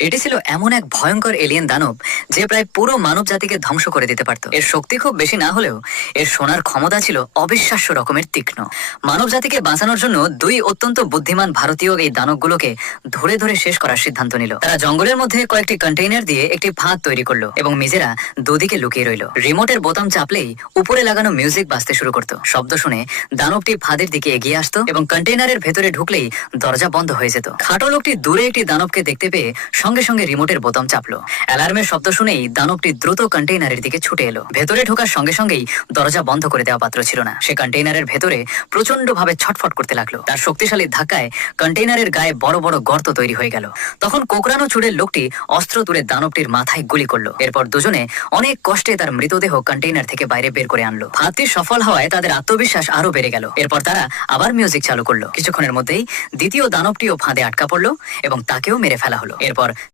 এটি ছিল এমন এক ভয়ঙ্কর এলিয়েন দানব যে প্রায় পুরো মানব জাতিকে ধ্বংস করে দিতে পারত। এর শক্তি খুব বেশি না হলেও এর শোনার ক্ষমতা ছিল অবিশ্বাস্য রকমের তীক্ষ্ণ। মানব জাতিকে বাঁচানোর জন্য দুই অত্যন্ত বুদ্ধিমান ভারতীয় এই দানবগুলোকে ধরে ধরে শেষ করার সিদ্ধান্ত নিল। তারা জঙ্গলের মধ্যে কয়েকটি কন্টেইনার দিয়ে একটি ফাঁদ তৈরি করলো এবং নিজেরা দুদিকে লুকিয়ে রইল। রিমোটের বোতাম চাপলেই উপরে লাগানো মিউজিক বাজতে শুরু করত। শব্দ শুনে দানবটি ফাঁদের দিকে এগিয়ে আসতো এবং কন্টেইনারের ভেতরে ঢুকলেই দরজা বন্ধ হয়ে যেত। খাটো লোকটি দূরে একটি দানবকে দেখতে পেয়ে সঙ্গে সঙ্গে রিমোটের বোতাম চাপলো। অ্যালার্মের শব্দ শুনেই দানবটি দ্রুত কন্টেইনারের দিকে ছুটে এলো। ভেতরে ঢোকার সঙ্গে সঙ্গেই দরজা বন্ধ করে দেওয়া পাত্র ছিল না। সে কন্টেইনারের ভেতরে প্রচন্ড ভাবে ছটফট করতে লাগলো। তার শক্তিশালী ধাক্কায় কন্টেইনারের গায়ে বড় বড় গর্ত তৈরি হয়ে গেল। তখন কোকড়ানো চুলের লোকটি অস্ত্র তুলে দানবটির মাথায় গুলি করলো। এরপর দুজনে অনেক কষ্টে তার মৃতদেহ কন্টেইনার থেকে বাইরে বের করে আনলো। ফাঁদটি সফল হওয়ায় তাদের আত্মবিশ্বাস আরো বেড়ে গেল। এরপর তারা আবার মিউজিক চালু করলো। কিছুক্ষণের মধ্যেই দ্বিতীয় দানবটিও ফাঁদে আটকা পড়লো এবং তাকেও মেরে ফেলা হলো। এরপর